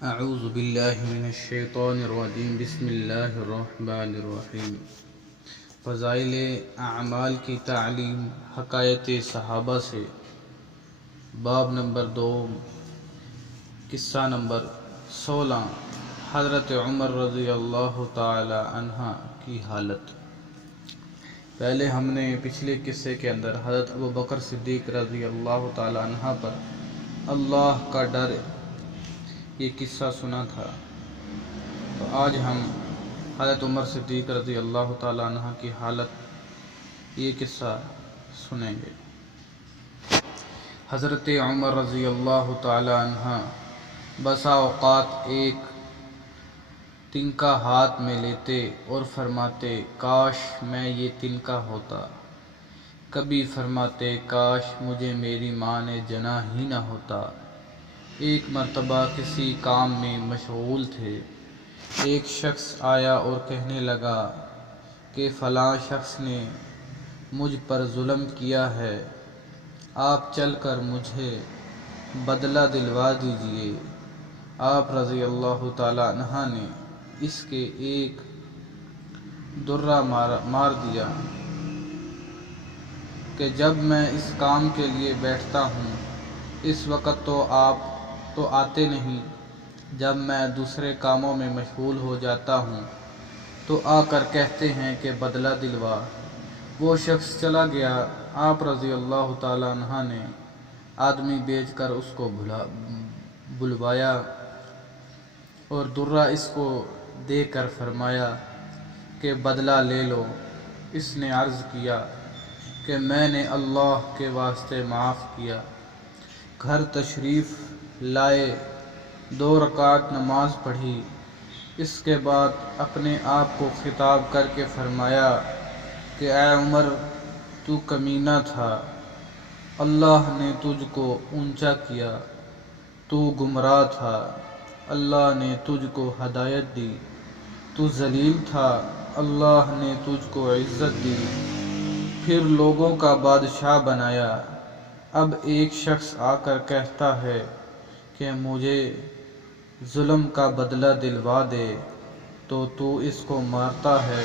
اعوذ باللہ من الشیطان الرجیم بسم اللہ الرحمن الرحیم۔ فضائل اعمال کی تعلیم حکایت صحابہ سے، باب نمبر 2، قصہ نمبر 16، حضرت عمر رضی اللہ تعالی عنہ کی حالت۔ پہلے ہم نے پچھلے قصے کے اندر حضرت ابوبکر صدیق رضی اللہ تعالی عنہ پر اللہ کا ڈر یہ قصہ سنا تھا، تو آج ہم حضرت عمر صدیق رضی اللہ تعالی عنہ کی حالت یہ قصہ سنیں گے۔ حضرت عمر رضی اللہ تعالی عنہ بسا اوقات ایک تنکا ہاتھ میں لیتے اور فرماتے کاش میں یہ تنکا ہوتا، کبھی فرماتے کاش مجھے میری ماں نے جنا ہی نہ ہوتا۔ ایک مرتبہ کسی کام میں مشغول تھے، ایک شخص آیا اور کہنے لگا کہ فلاں شخص نے مجھ پر ظلم کیا ہے، آپ چل کر مجھے بدلہ دلوا دیجئے۔ آپ رضی اللہ تعالی عنہ نے اس کے ایک درہ مار دیا کہ جب میں اس کام کے لیے بیٹھتا ہوں اس وقت تو آپ تو آتے نہیں، جب میں دوسرے کاموں میں مشغول ہو جاتا ہوں تو آ کر کہتے ہیں کہ بدلہ دلوا۔ وہ شخص چلا گیا۔ آپ رضی اللہ تعالی عنہ نے آدمی بھیج کر اس کو بلوایا اور درہ اس کو دے کر فرمایا کہ بدلہ لے لو۔ اس نے عرض کیا کہ میں نے اللہ کے واسطے معاف کیا۔ گھر تشریف لائے، 2 رکعت نماز پڑھی، اس کے بعد اپنے آپ کو خطاب کر کے فرمایا کہ اے عمر، تو کمینہ تھا، اللہ نے تجھ کو اونچا کیا، تو گمراہ تھا، اللہ نے تجھ کو ہدایت دی، تو ذلیل تھا، اللہ نے تجھ کو عزت دی، پھر لوگوں کا بادشاہ بنایا۔ اب ایک شخص آ کر کہتا ہے کہ مجھے ظلم کا بدلہ دلوا دے تو اس کو مارتا ہے،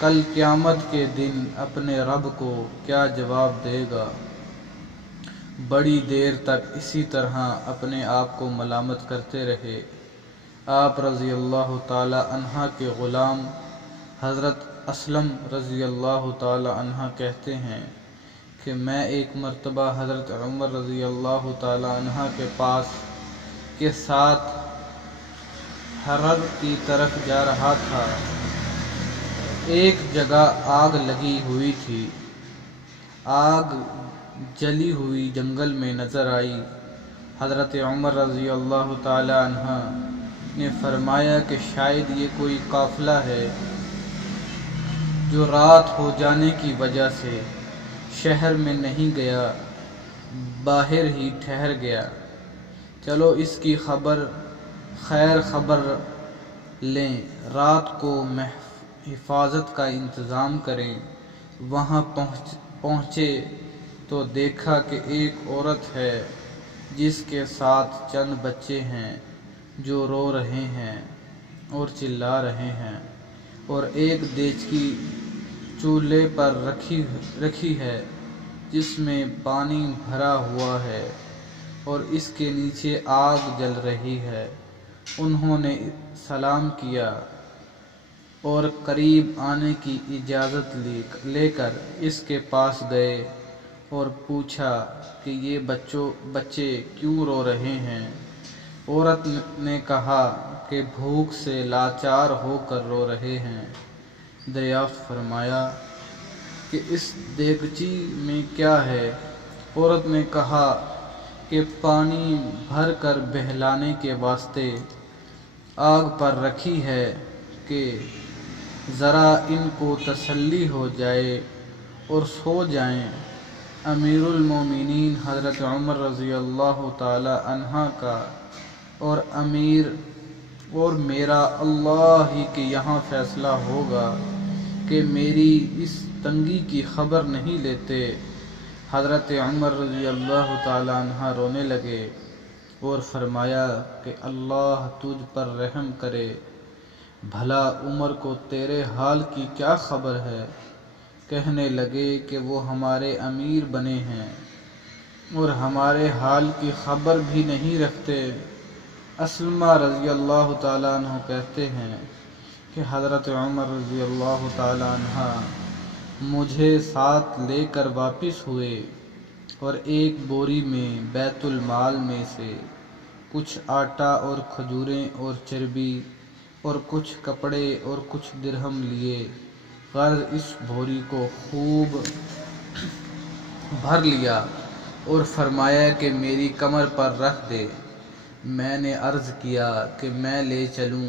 کل قیامت کے دن اپنے رب کو کیا جواب دے گا؟ بڑی دیر تک اسی طرح اپنے آپ کو ملامت کرتے رہے۔ آپ رضی اللہ تعالی عنہ کے غلام حضرت اسلم رضی اللہ تعالی عنہ کہتے ہیں کہ میں ایک مرتبہ حضرت عمر رضی اللہ تعالی عنہ کے ساتھ حرر کی طرف جا رہا تھا۔ ایک جگہ آگ لگی ہوئی تھی، آگ جلی ہوئی جنگل میں نظر آئی۔ حضرت عمر رضی اللہ تعالی عنہ نے فرمایا کہ شاید یہ کوئی قافلہ ہے جو رات ہو جانے کی وجہ سے شہر میں نہیں گیا، باہر ہی ٹھہر گیا، چلو اس کی خیر خبر لیں، رات کو حفاظت کا انتظام کریں۔ وہاں پہنچے تو دیکھا کہ ایک عورت ہے جس کے ساتھ چند بچے ہیں جو رو رہے ہیں اور چلا رہے ہیں، اور ایک دیچکی چولہے پر رکھی ہے جس میں پانی بھرا ہوا ہے اور اس کے نیچے آگ جل رہی ہے۔ انہوں نے سلام کیا اور قریب آنے کی اجازت لے کر اس کے پاس گئے اور پوچھا کہ یہ بچے کیوں رو رہے ہیں؟ عورت نے کہا کہ بھوک سے لاچار ہو کر رو رہے ہیں۔ دریافت فرمایا کہ اس دیگچی میں کیا ہے؟ عورت نے کہا کہ پانی بھر کر بہلانے کے واسطے آگ پر رکھی ہے کہ ذرا ان کو تسلی ہو جائے اور سو جائیں۔ امیر المومنین حضرت عمر رضی اللہ تعالی عنہ کا اور میرا اللہ ہی کے یہاں فیصلہ ہوگا کہ میری اس تنگی کی خبر نہیں لیتے۔ حضرت عمر رضی اللہ تعالی عنہ رونے لگے اور فرمایا کہ اللہ تجھ پر رحم کرے، بھلا عمر کو تیرے حال کی کیا خبر ہے؟ کہنے لگے کہ وہ ہمارے امیر بنے ہیں اور ہمارے حال کی خبر بھی نہیں رکھتے۔ اسلمہ رضی اللہ تعالیٰ عنہ کہتے ہیں کہ حضرت عمر رضی اللہ تعالیٰ عنہ مجھے ساتھ لے کر واپس ہوئے اور ایک بوری میں بیت المال میں سے کچھ آٹا اور کھجوریں اور چربی اور کچھ کپڑے اور کچھ درہم لیے، غرض اس بوری کو خوب بھر لیا اور فرمایا کہ میری کمر پر رکھ دے۔ میں نے عرض کیا کہ میں لے چلوں؟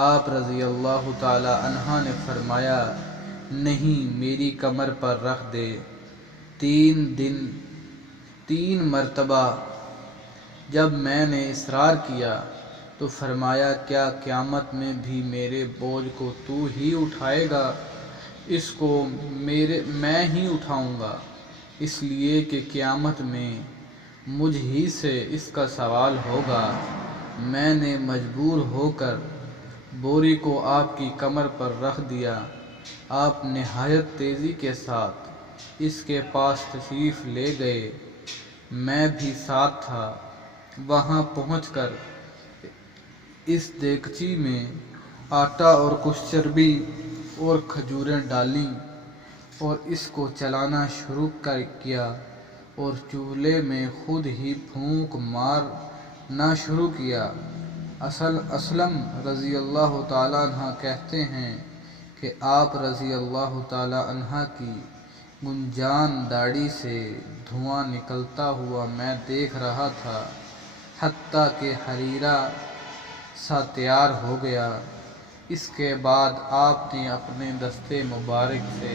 آپ رضی اللہ تعالی عنہ نے فرمایا نہیں، میری کمر پر رکھ دے۔ 3 مرتبہ جب میں نے اصرار کیا تو فرمایا کیا قیامت میں بھی میرے بوجھ کو تو ہی اٹھائے گا؟ اس کو میں ہی اٹھاؤں گا، اس لیے کہ قیامت میں مجھ ہی سے اس کا سوال ہوگا۔ میں نے مجبور ہو کر بوری کو آپ کی کمر پر رکھ دیا۔ آپ نہایت تیزی کے ساتھ اس کے پاس تشریف لے گئے، میں بھی ساتھ تھا۔ وہاں پہنچ کر اس دیگچی میں آٹا اور کچھ چربی اور کھجوریں ڈالیں اور اس کو چلانا شروع کیا اور چولہے میں خود ہی پھونک مارنا شروع کیا۔ اسلم رضی اللہ تعالیٰ عنہ کہتے ہیں کہ آپ رضی اللہ تعالیٰ عنہ کی گنجان داڑھی سے دھواں نکلتا ہوا میں دیکھ رہا تھا، حتیٰ کہ حریرہ سا تیار ہو گیا۔ اس کے بعد آپ نے اپنے دستے مبارک سے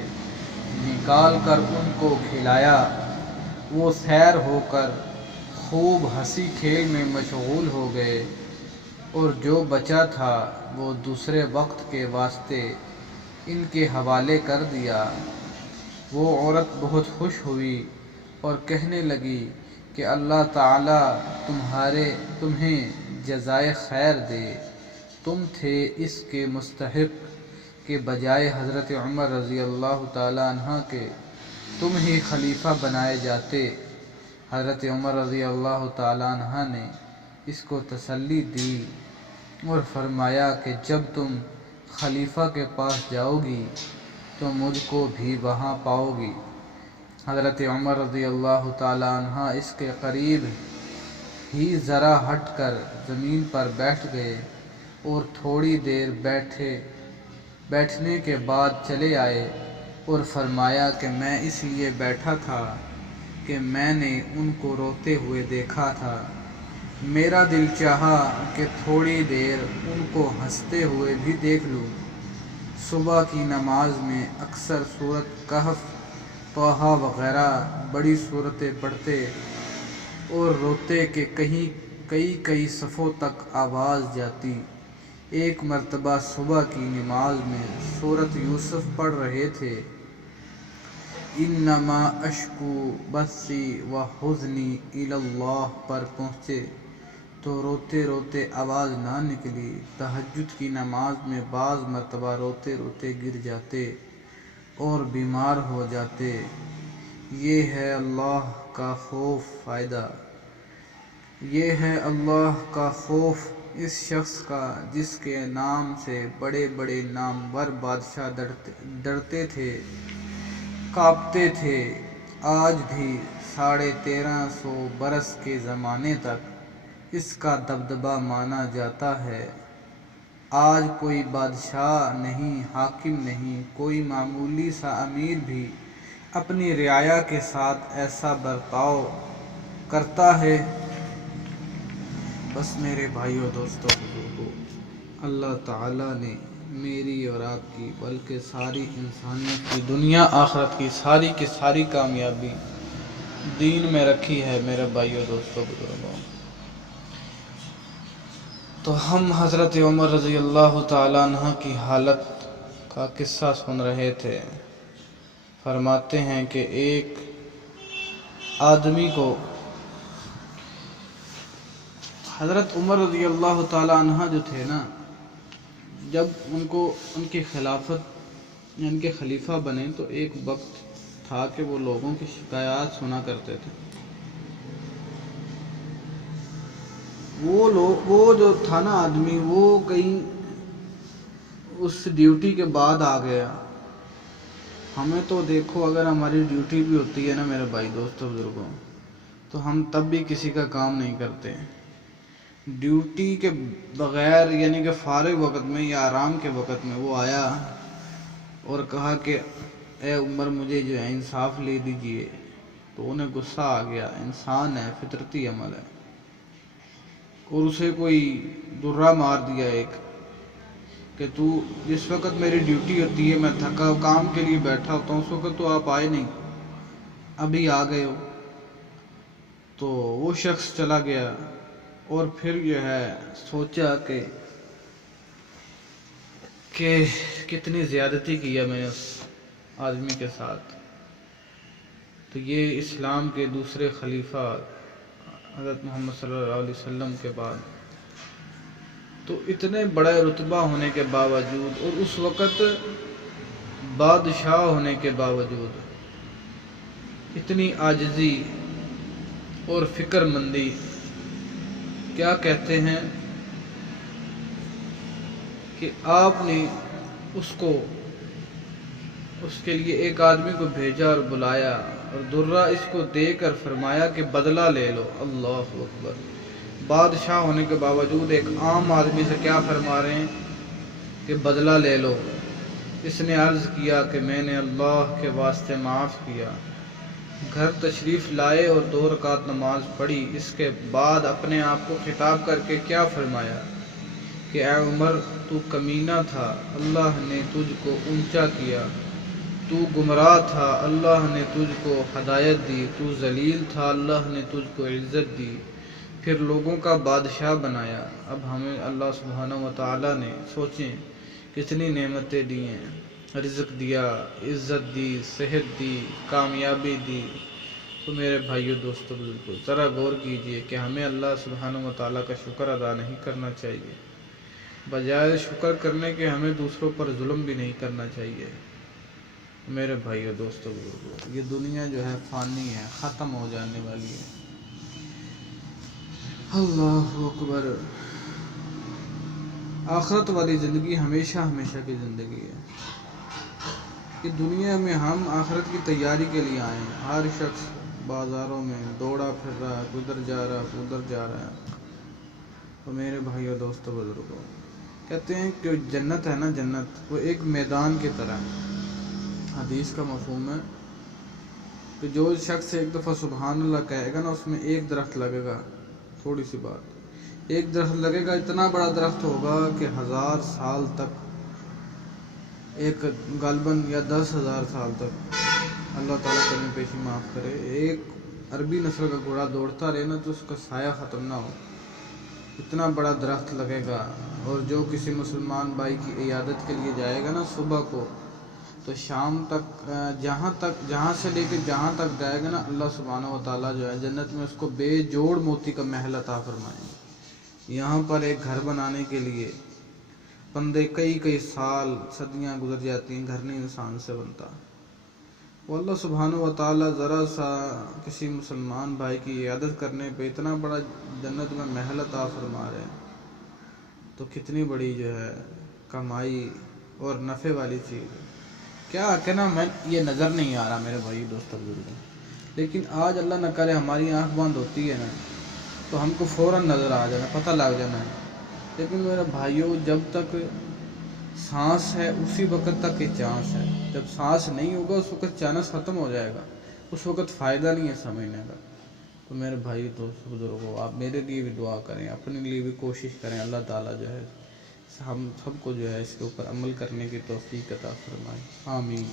نکال کر ان کو کھلایا۔ وہ سیر ہو کر خوب ہنسی کھیل میں مشغول ہو گئے اور جو بچا تھا وہ دوسرے وقت کے واسطے ان کے حوالے کر دیا۔ وہ عورت بہت خوش ہوئی اور کہنے لگی کہ اللہ تعالیٰ تمہیں جزائے خیر دے، تم تھے اس کے مستحق کہ بجائے حضرت عمر رضی اللہ تعالیٰ عنہ کے تم ہی خلیفہ بنائے جاتے۔ حضرت عمر رضی اللہ تعالیٰ عنہ نے اس کو تسلی دی اور فرمایا کہ جب تم خلیفہ کے پاس جاؤ گی تو مجھ کو بھی وہاں پاؤ گی۔ حضرت عمر رضی اللہ تعالیٰ عنہ اس کے قریب ہی ذرا ہٹ کر زمین پر بیٹھ گئے اور تھوڑی دیر بیٹھنے کے بعد چلے آئے اور فرمایا کہ میں اس لیے بیٹھا تھا کہ میں نے ان کو روتے ہوئے دیکھا تھا، میرا دل چاہا کہ تھوڑی دیر ان کو ہنستے ہوئے بھی دیکھ لوں۔ صبح کی نماز میں اکثر سورۃ کہف، طٰہٰ وغیرہ بڑی سورتیں پڑھتے اور روتے کہ کئی صفوں تک آواز جاتی۔ ایک مرتبہ صبح کی نماز میں سورۃ یوسف پڑھ رہے تھے، انما اشکو بثی وحزنی الی اللہ پر پہنچے تو روتے روتے آواز نہ نکلی۔ تہجد کی نماز میں بعض مرتبہ روتے روتے گر جاتے اور بیمار ہو جاتے۔ یہ ہے اللہ کا خوف فائدہ، یہ ہے اللہ کا خوف اس شخص کا جس کے نام سے بڑے بڑے نامور بادشاہ ڈرتے تھے، کانپتے تھے۔ آج بھی 1350 برس کے زمانے تک اس کا دبدبہ مانا جاتا ہے۔ آج کوئی بادشاہ نہیں، حاکم نہیں، کوئی معمولی سا امیر بھی اپنی رعایا کے ساتھ ایسا برتاؤ کرتا ہے۔ بس میرے بھائیو، دوستو، بزرگو، اللہ تعالیٰ نے میری اور آپ کی بلکہ ساری انسانیت کی دنیا آخرت کی ساری کامیابی دین میں رکھی ہے میرے بھائیو، دوستو، بزرگو۔ تو ہم حضرت عمر رضی اللہ تعالیٰ عنہ کی حالت کا قصہ سن رہے تھے۔ فرماتے ہیں کہ ایک آدمی کو حضرت عمر رضی اللہ تعالی عنہ جو تھے نا، جب ان کی خلافت ان کے خلیفہ بنے تو ایک وقت تھا کہ وہ لوگوں کی شکایات سنا کرتے تھے۔ وہ جو تھا نا آدمی، وہ کہیں اس ڈیوٹی کے بعد آ گیا۔ ہمیں تو دیکھو، اگر ہماری ڈیوٹی بھی ہوتی ہے نا میرے بھائی دوستو بزرگوں، تو ہم تب بھی کسی کا کام نہیں کرتے۔ ڈیوٹی کے بغیر یعنی کہ فارغ وقت میں یا آرام کے وقت میں وہ آیا اور کہا کہ اے عمر مجھے جو ہے انصاف لے دیجئے، تو انہیں غصہ آ گیا۔ انسان ہے، فطرتی عمل ہے، اور اسے کوئی درہ مار دیا ایک کہ تو جس وقت میری ڈیوٹی ہوتی ہے، میں تھکا کام کے لیے بیٹھا ہوتا ہوں، اس وقت تو آپ آئے نہیں، ابھی آ گئے ہو۔ تو وہ شخص چلا گیا اور پھر جو ہے سوچا کہ کتنی زیادتی کی ہے میں نے اس آدمی کے ساتھ۔ تو یہ اسلام کے دوسرے خلیفہ حضرت محمد صلی اللہ علیہ وسلم کے بعد، تو اتنے بڑے رتبہ ہونے کے باوجود اور اس وقت بادشاہ ہونے کے باوجود اتنی عاجزی اور فکر مندی، کیا کہتے ہیں کہ آپ نے اس کے لیے ایک آدمی کو بھیجا اور بلایا اور درہ اس کو دے کر فرمایا کہ بدلہ لے لو۔ اللہ اکبر! بادشاہ ہونے کے باوجود ایک عام آدمی سے کیا فرما رہے ہیں کہ بدلہ لے لو۔ اس نے عرض کیا کہ میں نے اللہ کے واسطے معاف کیا، گھر تشریف لائے اور 2 رکعت نماز پڑھی۔ اس کے بعد اپنے آپ کو خطاب کر کے کیا فرمایا کہ اے عمر تو کمینہ تھا، اللہ نے تجھ کو اونچا کیا، تو گمراہ تھا، اللہ نے تجھ کو ہدایت دی، تو ذلیل تھا، اللہ نے تجھ کو عزت دی، پھر لوگوں کا بادشاہ بنایا۔ اب ہمیں اللہ سبحانہ وتعالی نے سوچیں کتنی نعمتیں دی ہیں، رزق دیا، عزت دی، صحت دی، کامیابی دی۔ تو میرے بھائیو دوستو بالکل ذرا غور کیجئے کہ ہمیں اللہ سبحانہ وتعالی کا شکر ادا نہیں کرنا چاہیے، بجائے شکر کرنے کے ہمیں دوسروں پر ظلم بھی نہیں کرنا چاہیے۔ میرے بھائیو دوستو بزرگو، یہ دنیا جو ہے فانی ہے، ختم ہو جانے والی ہے۔ اللہ اکبر! آخرت والی زندگی ہمیشہ ہمیشہ کی زندگی ہے۔ کہ دنیا میں ہم آخرت کی تیاری کے لیے آئے ہیں۔ ہر شخص بازاروں میں دوڑا پھر رہا ہے، ادھر جا رہا ہے، ادھر جا رہا ہے۔ تو میرے بھائیو دوستو بزرگو، کہتے ہیں کہ جنت ہے نا، جنت وہ ایک میدان کی طرح ہے۔ حدیث کا مفہوم ہے کہ جو شخص ایک دفعہ سبحان اللہ کہے گا نا، اس میں ایک درخت لگے گا۔ تھوڑی سی بات، ایک درخت لگے گا، اتنا بڑا درخت ہوگا کہ 1000 سال تک، ایک غالباً یا 10,000 سال تک، اللہ تعالیٰ کمی پیشی معاف کرے، ایک عربی نسل کا گھوڑا دوڑتا رہے نا تو اس کا سایہ ختم نہ ہو، اتنا بڑا درخت لگے گا۔ اور جو کسی مسلمان بھائی کی عیادت کے لیے جائے گا نا صبح کو، تو شام تک جہاں سے لے کے جہاں تک جائے گا نا، اللہ سبحانہ وتعالیٰ جو ہے جنت میں اس کو بے جوڑ موتی کا محل عطا فرمائیں گے۔ یہاں پر ایک گھر بنانے کے لیے بندے کئی سال، صدیاں گزر جاتی ہیں، گھر نہیں انسان سے بنتا۔ وہ اللہ سبحانہ وتعالیٰ ذرا سا کسی مسلمان بھائی کی عیادت کرنے پہ اتنا بڑا جنت میں محل عطا فرما رہے ہیں، تو کتنی بڑی جو ہے کمائی اور نفع والی چیز ہے۔ کیا کہ نا میں یہ نظر نہیں آ رہا میرے بھائی دوستو بزرگوں، لیکن آج اللہ نہ کرے ہماری آنکھ بند ہوتی ہے نا تو ہم کو فوراً نظر آ جانا، پتہ لگ جانا ہے۔ لیکن میرے بھائیوں، جب تک سانس ہے اسی وقت تک یہ چانس ہے، جب سانس نہیں ہوگا اس وقت چانس ختم ہو جائے گا، اس وقت فائدہ نہیں ہے سمجھنے کا۔ تو میرے بھائی دوست بزرگوں، آپ میرے لیے بھی دعا کریں، اپنے لیے بھی کوشش کریں، اللہ تعالیٰ جو ہے ہم سب کو جو ہے اس کے اوپر عمل کرنے کی توفیق عطا فرمائے، آمین۔